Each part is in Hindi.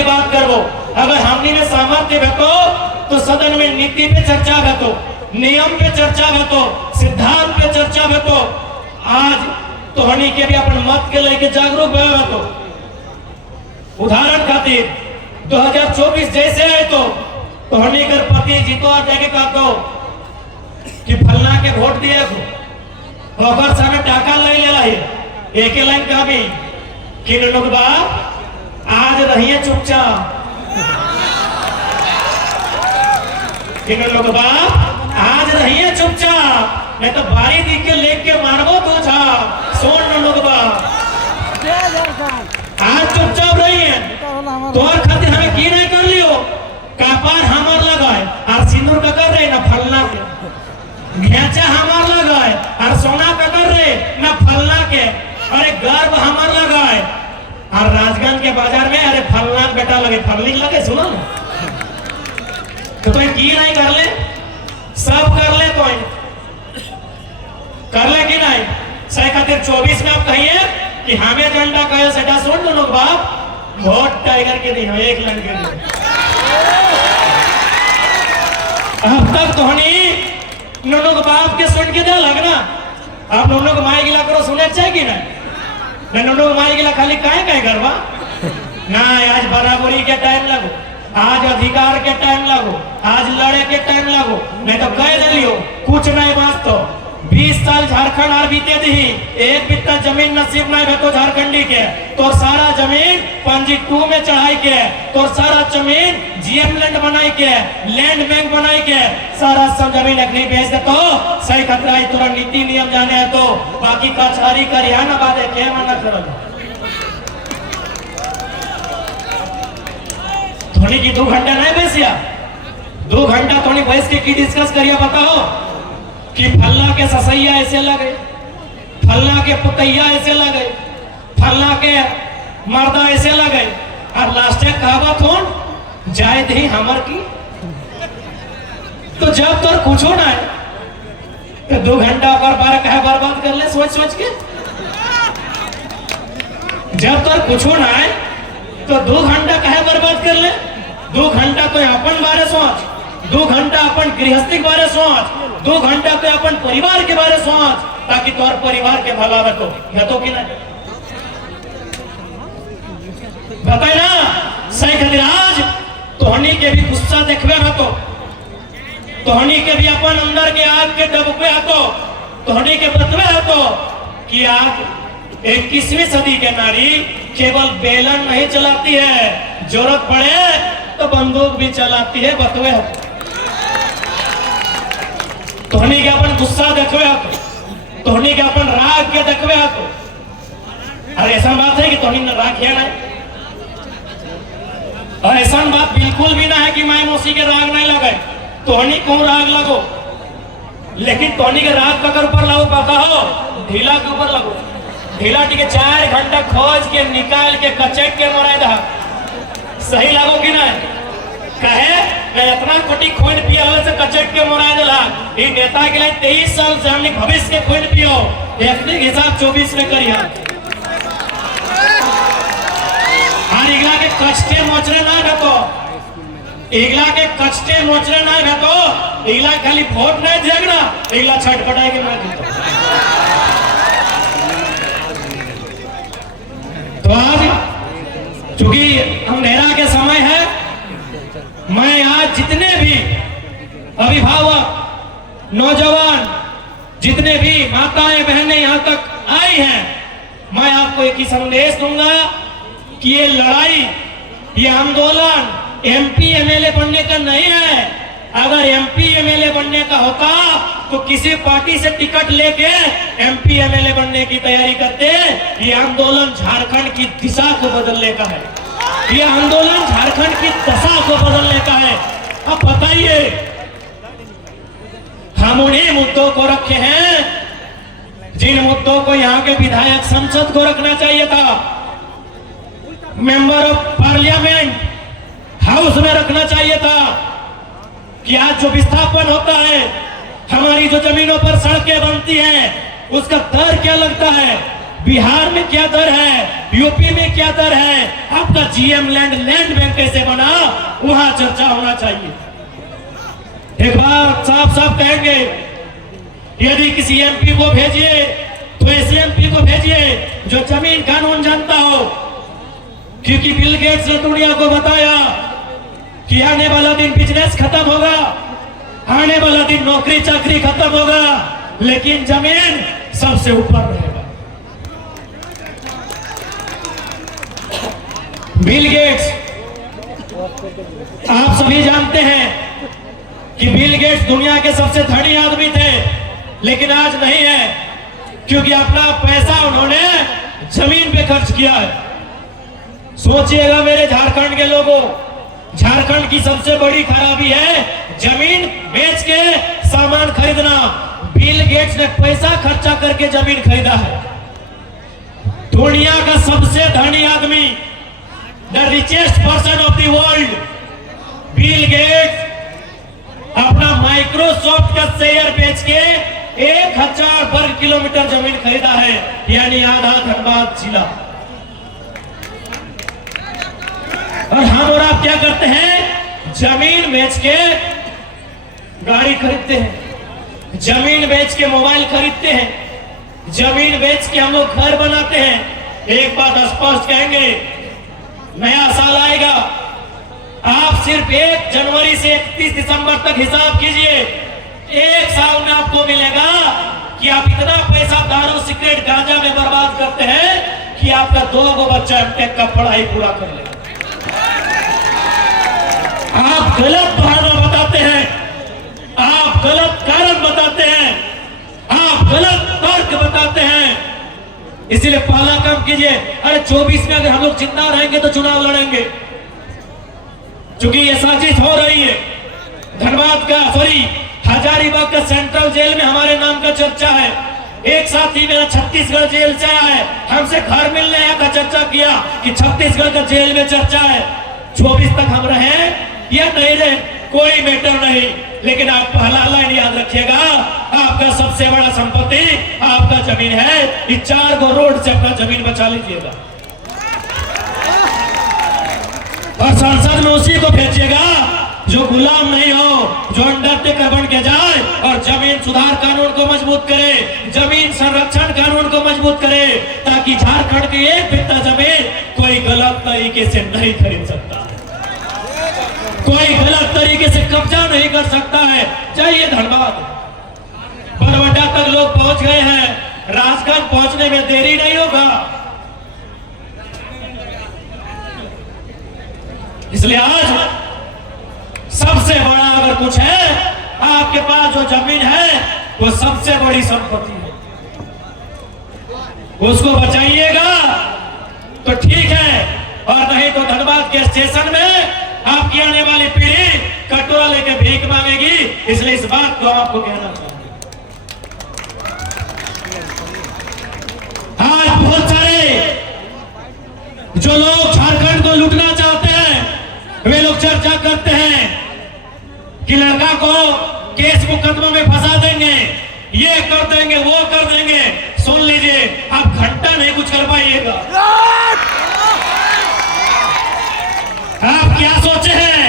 भी बात करबो। अगर हमनी में सामर्थ्य भेटो तो सदन में नीति पे चर्चा भेटो, नियम पे चर्चा भेटो, सिद्धांत पे चर्चा भेटो। आज तो हनी के भी अपन मत के लेके जागरूक भेटो। उदाहरण खातिर 2024 जैसे है तो हनी कर पति जीतो और देखे का तो कि फलना के वोट दिए को ओकर सामने टाका ले लेला है। एक लाइन का भी कि लोग बाप आज रहिए चुपचाप, कि लोग बाप आज रहिए चुपचाप, नहीं तो बारी दी के लेके मारबो तो छाप। सोन लोग बाप आज चुपचाप रहिए। तोर खातिर हमें की नहीं कर लियो, कपार हमार लगाए और सिंदूर का कर रहे ना फलना के, घेचा हमार लगाए और सोना का कर रहे ना फलना के, अरे गर्व हमार लगाए और राजगंज के बाजार में अरे फलना बेटा लगे फलनी लगे। सुनो ना तो की नहीं कर ले, सब कर ले, तो कर ले कि नहीं। सही खातिर 24 में आप कहिए कि हमें झंडा कहे सेटा सुन लो लोग बाप, वोट टाइगर के दी हम एक लाइन के दी। अब तक तो हनी लोग बाप के सुन के दे लगना। आप लोग माई गिला करो सुने चाहिए कि नहीं, लोग माई गिला खाली काहे काहे करवा ना। आज बराबरी के टाइम लगो, आज अधिकार के टाइम लगो, आज लड़े के टाइम लगो, नहीं तो कह दिलियो कुछ नहीं बात। तो 20 साल झारखंड और बीते दी, एक बित्ता जमीन नसीब नहीं भेटो झारखंडी के, तो सारा जमीन पंजी 2 में चढ़ाई के, तो सारा जमीन जीएम लैंड बनाई के, लैंड बैंक बनाई के, सारा सब जमीन नहीं बेच दे तो सही खतरा है। तुरंत नीति नियम जाने है तो बाकी कचहरी कर यहाँ ना बात है क्या मना करो। थोड़ी की 2 घंटा नहीं बैसिया, 2 घंटा थोड़ी बैस के की डिस्कस करिए। बताओ कि फल्ला के ससैया ऐसे लगे, फल्ला के पुतैया ऐसे लगे, फल्ला के मर्दा ऐसे लगे, और लास्ट में कहावत हो जाए दही हमर की। तो जब तो कुछ हो ना है तो 2 घंटा पर बार कहे बर्बाद कर ले सोच सोच के। जब तो कुछ हो ना है तो 2 घंटा कहे बर्बाद कर ले। 2 घंटा तो अपन बारे सोच, 2 घंटा अपन गृहस्थी के बारे सोच, 2 घंटा तो अपन परिवार के बारे सोच, ताकि तोर परिवार के भला रखो। तो कि नहीं बताए ना। सही खातिर आज तोहनी के भी गुस्सा देखबे हतो, तोहनी के भी अपन अंदर के आग के दबके हतो, तोहनी के बतवे हतो कि आज 21वीं सदी के नारी केवल बेलन नहीं चलाती है, जरूरत पड़े तो बंदूक भी चलाती है। बतवे हतो तोहनी के अपन गुस्सा देखवे हतो, तोहनी के अपन राग के देखवे हतो। और ऐसा बात है कि तोहनी ने राग किया नहीं, और ऐसा बात बिल्कुल भी ना है कि माई मौसी के राग नहीं लगे। तोहनी को राग लगो, लेकिन तोहनी के राग का ऊपर लगो पता हो, ढीला के ऊपर लगो। ढीला टी के 4 घंटा खोज के निकाल के कचक के मराए दा सही लगो कि नहीं। कहे इतना कोटी खोन पिया से कचक के मराए दिला। ये नेता के लिए 23 साल से हमने भविष्य के खोन पियो, एक हिसाब 24 में करिया। और इगला के कष्टे मोचरे ना भेटो, इगला के कष्टे मोचरे ना भेटो, इगला खाली वोट नहीं जगना, इगला छटपटाए के मैं देता। तो आज चूंकि अंधेरा के समय है, मैं आज जितने भी अभिभावक नौजवान, जितने भी माताएं बहनें यहाँ तक आई हैं, मैं आपको एक ही संदेश दूंगा कि ये लड़ाई, ये आंदोलन एमपी एमएलए बनने का नहीं है। अगर एमपी एमएलए बनने का होता तो किसी पार्टी से टिकट लेके एमपी एमएलए बनने की तैयारी करते। ये आंदोलन झारखंड की दिशा को बदलने का है, ये आंदोलन झारखंड की दशा को बदलने का है। अब बताइए, हम उन्हीं मुद्दों को रखे हैं जिन मुद्दों को यहाँ के विधायक संसद को रखना चाहिए था, मेंबर ऑफ पार्लियामेंट हाउस में रखना चाहिए था। कि आज जो विस्थापन होता है, हमारी जो जमीनों पर सड़कें बनती हैं, उसका दर क्या लगता है, बिहार में क्या दर है, यूपी में क्या दर है, आपका जीएम लैंड बैंक कैसे बना, वहां चर्चा होना चाहिए। एक बात साफ साफ कहेंगे, यदि किसी एमपी को भेजिए तो ऐसे एमपी को भेजिए जो जमीन कानून जानता हो, क्योंकि बिल गेट्स ने दुनिया को बताया कि आने वाला दिन बिजनेस खत्म होगा, आने वाला दिन नौकरी चाकरी खत्म होगा, लेकिन जमीन सबसे ऊपर रहेगा। बिल गेट्स, आप सभी जानते हैं कि बिल गेट्स दुनिया के सबसे धनी आदमी थे, लेकिन आज नहीं है, क्योंकि अपना पैसा उन्होंने जमीन पे खर्च किया है। सोचिएगा मेरे झारखंड के लोगों, झारखंड की सबसे बड़ी खराबी है जमीन बेच के सामान खरीदना। बिल गेट्स ने पैसा खर्चा करके जमीन खरीदा है। दुनिया का सबसे धनी आदमी, the richest person of the world, Bill Gates अपना माइक्रोसॉफ्ट का शेयर बेच के 1000 वर्ग किलोमीटर जमीन खरीदा है, यानी आधा धनबाद जिला। और हम और आप क्या करते हैं, जमीन बेच के गाड़ी खरीदते हैं, जमीन बेच के मोबाइल खरीदते हैं, जमीन बेच के हम लोग घर बनाते हैं। एक बात स्पष्ट कहेंगे, नया साल आएगा, आप सिर्फ 1 जनवरी से 31 दिसंबर तक हिसाब कीजिए, एक साल में आपको मिलेगा कि आप इतना पैसा दारू सिगरेट गांजा में बर्बाद करते हैं कि आपका 2 बच्चा एमटेक का पढ़ाई पूरा कर लेगा। आप गलत बहाना बताते हैं, आप गलत कारण बताते हैं, आप गलत तर्क बताते हैं, इसीलिए पहला काम कीजिए। अरे 24 में अगर हम लोग जिंदा रहेंगे तो चुनाव लड़ेंगे, क्योंकि ये साजिश हो रही है। धनबाद का हजारीबाग का सेंट्रल जेल में हमारे नाम का चर्चा है। एक साथी मेरा छत्तीसगढ़ जेल से आया है, हमसे घर मिलने आया का चर्चा किया कि छत्तीसगढ़ का जेल में चर्चा है। 24 तक हम रहे या नहीं रहे कोई मैटर नहीं, लेकिन आप पहला लाइन याद रखिएगा, आपका सबसे बड़ा संपत्ति आपका जमीन है। इस 4 गो रोड से अपना जमीन बचा लीजिएगा और संसद में उसी को भेजिएगा जो गुलाम नहीं हो, जो अंडरटेकर बन के जाए और जमीन सुधार कानून को मजबूत करे, जमीन संरक्षण कानून को मजबूत करे, ताकि झारखंड की एक बित्ता जमीन कोई गलत तरीके से नहीं खरीद सकता, कोई गलत तरीके से कब्जा नहीं कर सकता है। चाहिए धनबाद, बरवड्डा तक लोग पहुंच गए हैं, राजगंज पहुंचने में देरी नहीं होगा। इसलिए आज सबसे बड़ा अगर कुछ है, आपके पास जो जमीन है वो सबसे बड़ी संपत्ति है, उसको बचाइएगा तो ठीक है, और नहीं तो धनबाद के स्टेशन में आपकी आने वाली पीढ़ी कटोरा लेके भीख मांगेगी। इसलिए इस बात को आपको कहना चाहिए। आज बहुत सारे जो लोग झारखंड को लूटना चाहते हैं, वे लोग चर्चा करते हैं कि लड़का को केस मुकदमा में फंसा देंगे, ये कर देंगे, वो कर देंगे। सुन लीजिए, आप घंटा नहीं कुछ कर पाइएगा। आप क्या सोचे हैं,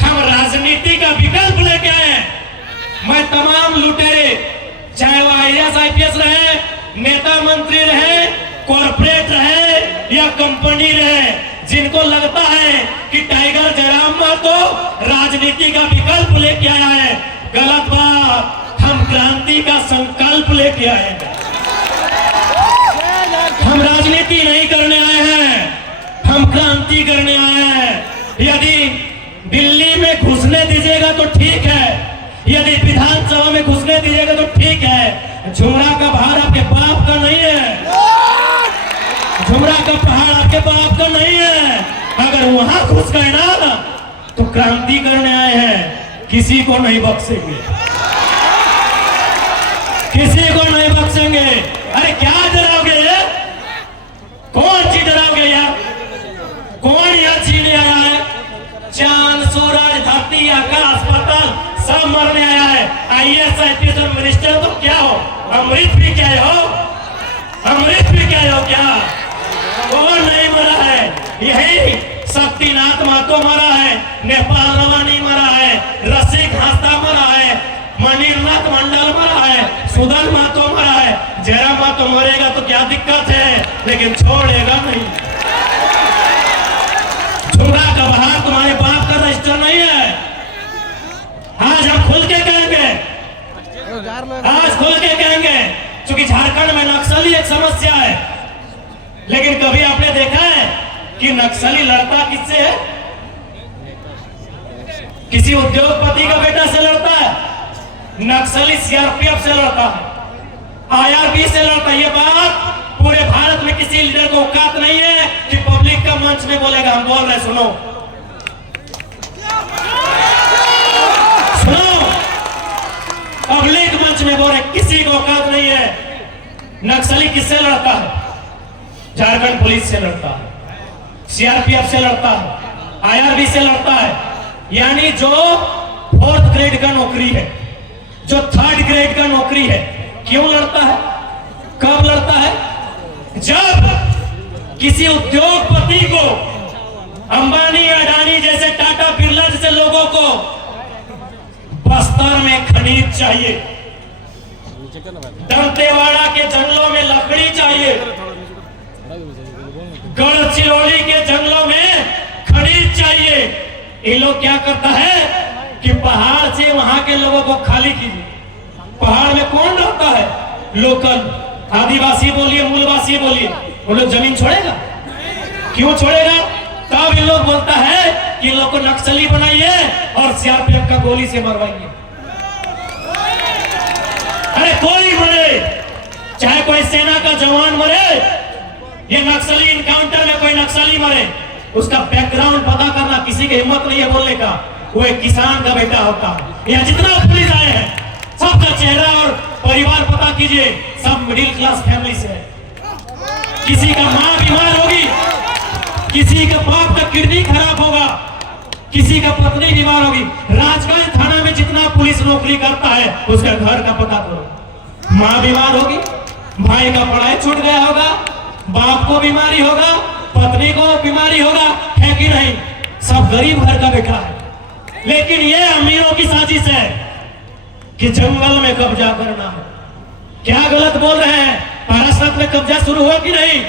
हम राजनीति का विकल्प लेके आए। मैं तमाम लुटेरे, चाहे वो IAS IPS रहे, नेता मंत्री रहे, कॉर्पोरेट रहे या कंपनी रहे, जिनको लगता है कि टाइगर जयराम महतो राजनीति का विकल्प लेके आया है, गलत बात। हम क्रांति का संकल्प लेके आए हैं। हम राजनीति नहीं करने आए हैं, हम क्रांति करने आए हैं। यदि दिल्ली में घुसने दीजिएगा तो ठीक है, यदि विधानसभा में घुसने दीजिएगा तो ठीक है। झुमरा का भार आपके बाप का नहीं है, झुमरा का पहाड़ आपके बाप का नहीं है। अगर वहां घुस गए ना तो क्रांति करने आए हैं, किसी को नहीं बख्शेंगे, किसी को नहीं बख्शेंगे। अरे क्या डराओगे, कौन चीज डराओगे यार, कौन यहाँ छीने आया है? चांद सूरज धरती आकाश पाताल सब मरने आया है। IAS IPS मिनिस्टर तो क्या हो, अमृत भी क्या हो, अमृत भी क्या रहे हो क्या? कौन नहीं मरा है? यही शक्तिनाथ महतो मरा है, नेपाल रवानी मरा है, रसिक हंसदा मरा है, मणिनाथ मंडल मरा है, सुधन महतो मरा है। जयराम महतो मरेगा तो क्या दिक्कत है, लेकिन छोड़ेगा नहीं। चूड़ा का बाहर तुम्हारे बाप का रजिस्टर नहीं है। आज हम खुल के कहेंगे, आज खुल के कहेंगे, क्योंकि झारखंड में नक्सली एक समस्या है। लेकिन कभी आपने देखा है कि नक्सली लड़ता किससे है? किसी उद्योगपति का बेटा से लड़ता है। नक्सली सीआरपीएफ से लड़ता है, आईआरबी से लड़ता है। ये बात पूरे भारत में किसी लीडर को औकात नहीं है कि पब्लिक का मंच में बोलेगा। हम बोल रहे, सुनो सुनो, पब्लिक मंच में बोल रहे, किसी को औकात नहीं है। नक्सली किससे लड़ता है? झारखंड पुलिस से लड़ता है, सीआरपीएफ से लड़ता है, आईआरबी से लड़ता है। यानी जो 4th ग्रेड का नौकरी है, जो 3rd ग्रेड का नौकरी है, क्यों लड़ता है? कब लड़ता है? जब किसी उद्योगपति को, अंबानी अडानी जैसे, टाटा बिरला जैसे लोगों को बस्तर में खनिज चाहिए, दंतेवाड़ा के जंगलों में लकड़ी चाहिए, गढ़चिरौली के जंगलों में खनिज चाहिए। ये लोग क्या करता है कि पहाड़ से वहां के लोगों को खाली कीजिए। पहाड़ में कौन रहता है? लोकल आदिवासी बोलिए, मूलवासी बोलिए, वो लोग जमीन छोड़ेगा? क्यों छोड़ेगा? तब ये लोग बोलता है कि इन लोग को नक्सली बनाइए और सीआरपीएफ का गोली से मरवाइए। अरे कोई मरे, चाहे कोई सेना का जवान मरे, ये नक्सली इनकाउंटर में कोई नक्सली मरे, उसका बैकग्राउंड पता करना किसी की हिम्मत नहीं है बोलने का। वो एक किसान का बेटा होता है। यहाँ जितना पुलिस आए हैं, सबका चेहरा और परिवार पता कीजिए, सब मिडिल क्लास फैमिली से है। किसी का माँ बीमार होगी, किसी का बाप का किडनी खराब होगा, किसी का पत्नी बीमार होगी। राजगंज थाना में जितना पुलिस नौकरी करता है, उसका घर का पता करो। माँ बीमार होगी, भाई का पढ़ाई छूट गया होगा, बाप को बीमारी होगा, पत्नी को बीमारी होगा, है कि नहीं? सब गरीब घर का बेटा है। लेकिन ये अमीरों की साजिश है कि जंगल में कब्जा करना है। क्या गलत बोल रहे हैं? पारासत में कब्जा शुरू हुआ कि नहीं?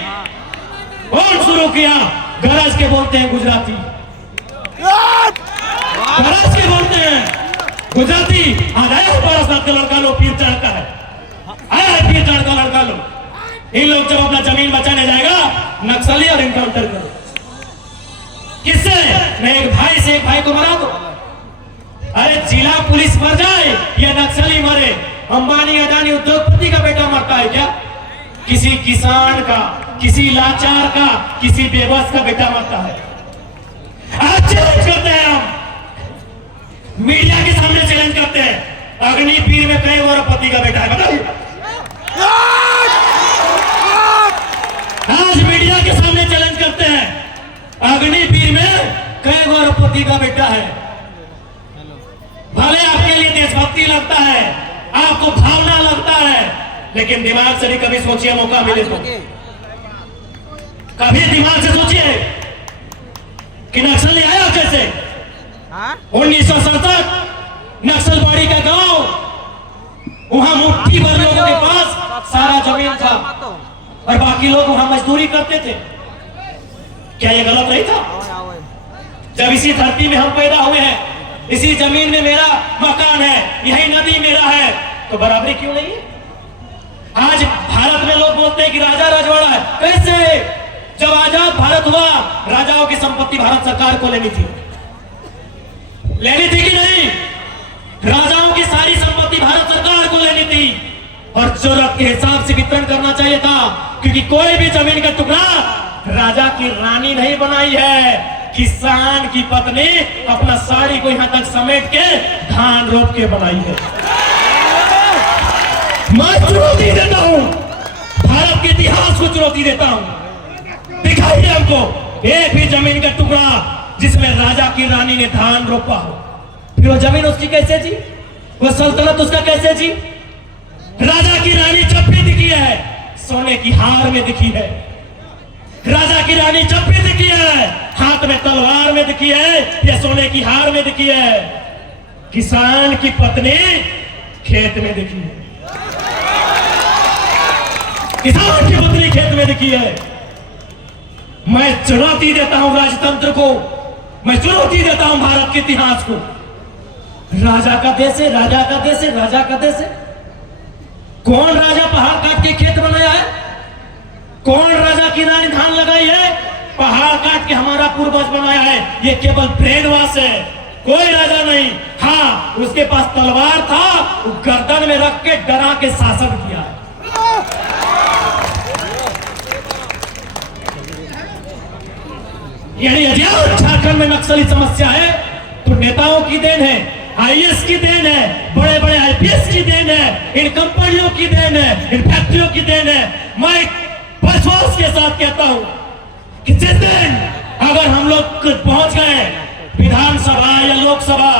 कौन शुरू किया? गरज के बोलते हैं गुजराती, गरज के बोलते हैं गुजराती। आज आया पारासत का लड़का लो, पीर चढ़ता है, आया है पीर चढ़ का लड़का लो। इन लोग जब अपना जमीन बचाने जाएगा, नक्सली और इनकाउंटर करो। किससे? मैं एक भाई से एक भाई को मरा दो। अरे जिला पुलिस मर जाए या नक्सली मरे, अंबानी अडानी उद्योगपति का बेटा मरता है क्या? किसी किसान का, किसी लाचार का, किसी बेबस का बेटा मरता है। आज चैलेंज करते हैं, हम मीडिया के सामने चैलेंज करते हैं, अग्निपीर में कई करोड़पति का बेटा है, बताइए। आज मीडिया के सामने चैलेंज करते हैं, अग्निपीर में कई करोड़पति का बेटा है। भले आपके लिए देशभक्ति लगता है, आपको भावना लगता है, लेकिन दिमाग से भी कभी सोचिए, मौका मिले तो कभी दिमाग से सोचिए कि नक्सली आया कैसे। 1967 नक्सलबाड़ी का गांव, वहां मुट्ठी भर लोगों के पास सारा जमीन था और बाकी लोग वहां मजदूरी करते थे। क्या ये गलत नहीं था? जब इसी धरती में हम पैदा हुए हैं, इसी जमीन में मेरा मकान है, यही नदी मेरा है, तो बराबरी क्यों नहीं है? आज भारत में लोग बोलते हैं कि राजा रजवाड़ा है। कैसे? जब आजाद भारत हुआ, राजाओं की संपत्ति भारत सरकार को लेनी थी, लेनी थी कि नहीं? राजाओं की सारी संपत्ति भारत सरकार को लेनी थी और जरूरत के हिसाब से वितरण करना चाहिए था, क्योंकि कोई भी जमीन का टुकड़ा राजा की रानी नहीं बनाई है। किसान की पत्नी अपना साड़ी को यहां तक समेट के धान रोप के बनाई है। मैं चुनौती देता हूं, भारत के इतिहास को चुनौती देता हूं। दिखाइए हमको एक भी जमीन का टुकड़ा जिसमें राजा की रानी ने धान रोपा हो। फिर वो जमीन उसकी कैसे जी? वो सल्तनत उसका कैसे जी? राजा की रानी जब भी दिखी है, सोने की हार में दिखी है, राजा की रानी जब भी दिखी है हाथ में तलवार में दिखी है या सोने की हार में दिखी है, किसान की पत्नी खेत में दिखी है, किसान की पत्नी खेत में दिखी है। मैं चुनौती देता हूं राजतंत्र को, मैं चुनौती देता हूं भारत के इतिहास को। राजा का देश है, राजा का देश है, राजा का देश है। कौन राजा पहाड़ काट के खेत बनाया है? कौन राजा की रानी धान लगाई है? पहाड़ काट के हमारा पूर्वज बनाया है। ये केवल ब्रेन वॉश है, कोई राजा नहीं। हाँ, उसके पास तलवार था, वो गर्दन में रख के डरा के शासन किया है। यदि झारखंड में नक्सली समस्या है तो नेताओं की देन है, आईएएस की देन है, बड़े बड़े आईपीएस की देन है, इन कंपनियों की देन है, इन फैक्ट्रियों की देन है। मैं विश्वास के साथ कहता हूं कि जिस दिन अगर हम लोग पहुंच गए विधानसभा या लोकसभा,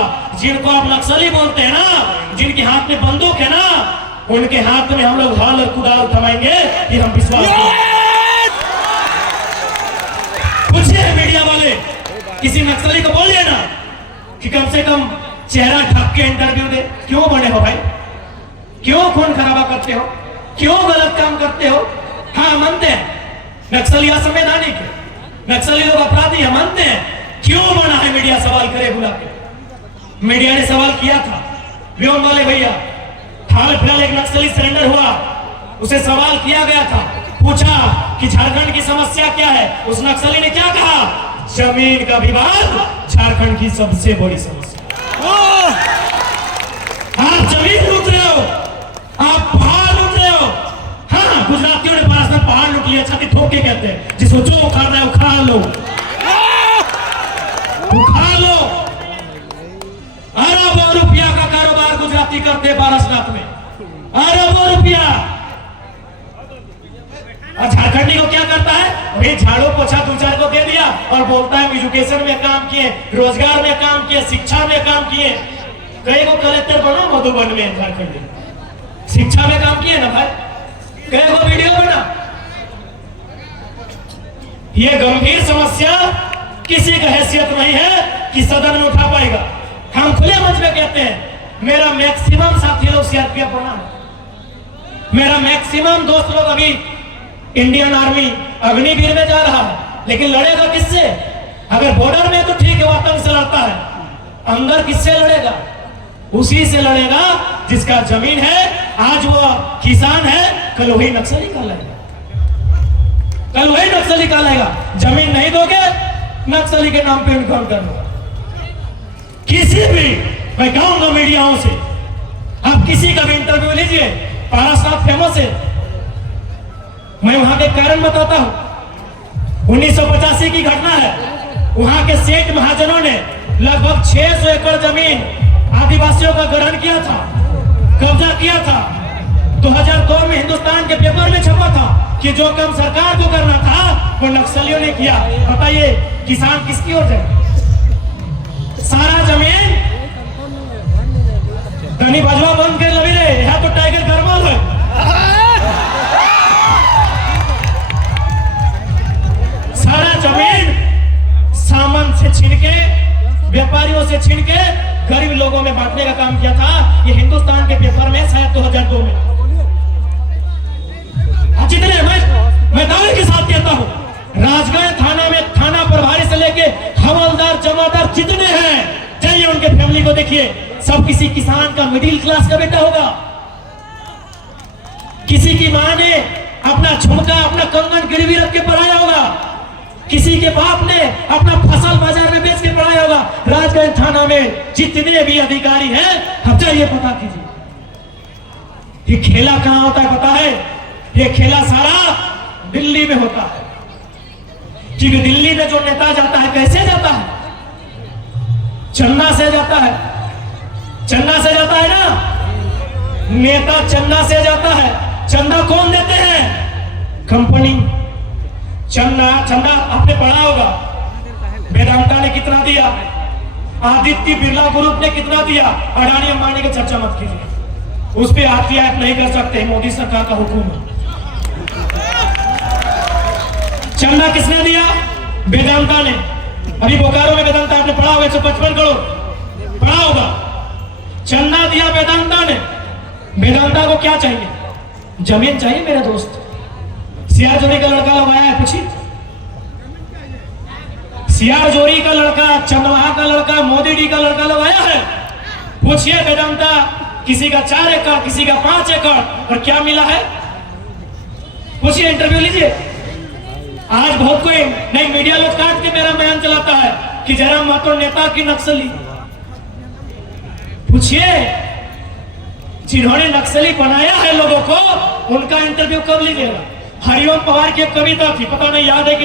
जिनको आप नक्सली बोलते हैं ना, जिनके हाथ में बंदूक है ना, उनके हाथ में हम लोग हल और कुदाल थमाएंगे। कि हम विश्वास पूछिए मीडिया वाले, किसी नक्सली को बोलिए ना कि कम से कम चेहरा ढक के इंटरव्यू दे। क्यों बने हो भाई? क्यों खून खराबा करते हो? क्यों गलत काम करते हो? हाँ, मानते हैं नक्सली असंवैधानिक है, नक्सली लोग अपराधी है, मानते हैं। क्यों बना है? मीडिया सवाल करे बुला के। मीडिया ने सवाल किया था, व्योम वाले भैया, हाल फिलहाल एक नक्सली सरेंडर हुआ, उसे सवाल किया गया था, पूछा कि झारखंड की समस्या क्या है। उस नक्सली ने क्या कहा? जमीन का विवाद झारखंड की सबसे बड़ी समस्या। आप जमीन लूट रहे हो, आप पहाड़ लूट रहे हो। हाँ, गुजरातियों ने पास में पहाड़ लूट लिया, छाती ठोक के कहते हैं, जिसको जो उखाड़ रहा है उखाड़ लो, उखाड़ लो। अरबों रुपया का कारोबार गुजराती करते पारसनाथ में, अरबों रुपया। और झारखंडी को क्या करता है? भाई झाड़ू पोछा दो चार को दे दिया और बोलता है एजुकेशन में काम किए, रोजगार में काम किए, शिक्षा में काम किए। कई को कलेक्टर बना मधुबन में, झारखंड में शिक्षा में काम किए ना भाई, कई को वीडियो बना। ये गंभीर समस्या किसी का हैसियत नहीं है कि सदन में उठा पाएगा। हम खुले मंच में कहते हैं, मेरा मैक्सिमम साथी लोग सीआरपीएफ बना है, मेरा मैक्सिमम दोस्त लोग अभी इंडियन आर्मी अग्निवीर में जा रहा है, लेकिन लड़ेगा किससे? अगर बॉर्डर में तो ठीक है, वो आतंक से लड़ता है, अंदर किससे लड़ेगा? उसी से लड़ेगा जिसका जमीन है। आज वो किसान है, कल वही नक्सली का लेगा, कल वही नक्सली का लेगा। जमीन नहीं दोगे, नक्सली के नाम पे इनकाउंटर होगा। किसी भी, मैं कहूंगा मीडियाओं से, आप किसी का भी इंटरव्यू लीजिए, पारसनाथ फेमस है, मैं वहां के कारण बताता हूं। 1985 की घटना है, वहां के सेठ महाजनों ने लगभग 600 एकड़ जमीन आदिवासियों का ग्रहण किया था, कब्जा किया था। 2002 में हिंदुस्तान के पेपर में छपा था कि जो काम सरकार को करना था वो नक्सलियों ने किया। बताइए किसान किसकी ओर जाए? सारा जमीन धनी भजवा बंद कर लगी रे, यहाँ तो टाइगर गरमाल है। सारा जमीन सामान से छीन के, व्यापारियों से छीन के गरीब लोगों में बांटने का काम किया था। ये हिंदुस्तान के पेपर में शायद 2002 में। जितने मैं दावे के साथ कहता हूं, राजगढ़ थाना में थाना प्रभारी से लेके हवलदार जमादार जितने हैं, जाइए उनके फैमिली को देखिए, सब किसी किसान का मिडिल क्लास का बेटा होगा। किसी की मां ने अपना झुमका, अपना कंगन गिरवी रख के पढ़ाया होगा, किसी के बाप ने अपना फसल बाजार में बेच के पढ़ाया होगा। राजगढ़ थाना में जितने भी अधिकारी हैं, आप जाइए पता कीजिए। ये खेला कहां होता है पता है? ये खेला सारा दिल्ली में होता है। क्योंकि दिल्ली में जो नेता जाता है, कैसे जाता है? चंदा से जाता है, चंदा से जाता है ना, नेता चंदा से जाता है। चंदा कौन देते हैं? कंपनी। चंदा आपने पढ़ा होगा, वेदांता ने कितना दिया, आदित्य बिरला ग्रुप ने कितना दिया, अडानी अंबानी की चर्चा मत कीजिए, उस पर आप नहीं कर सकते, मोदी सरकार का हुक्म है। चंदा किसने दिया? वेदांता ने। अभी बोकारो में वेदांता आपने पढ़ा होगा 155 करोड़ पढ़ा होगा। चंदा दिया वेदांता ने। वेदांता को क्या चाहिए? जमीन चाहिए मेरे दोस्त। सियार जोरी का लड़का लगाया है, पूछिए। सियार जोरी का लड़का, चंद्रमहा का लड़का, मोदी डी का लड़का लगाया है। पूछिए वेदांता, किसी का 4 एकड़, किसी का 5 एकड़, और क्या मिला है? पूछिए, इंटरव्यू लीजिए। आज बहुत कोई नहीं, मीडिया लोग काट के मेरा बयान चलाता है कि जयराम महतो नेता की नक्सली। पूछिए, जिन्होंने नक्सली बनाया है लोगों को, उनका इंटरव्यू कब लीजिएगा? हरिओम पवार की एक कविता थी, पता नहीं याद है कि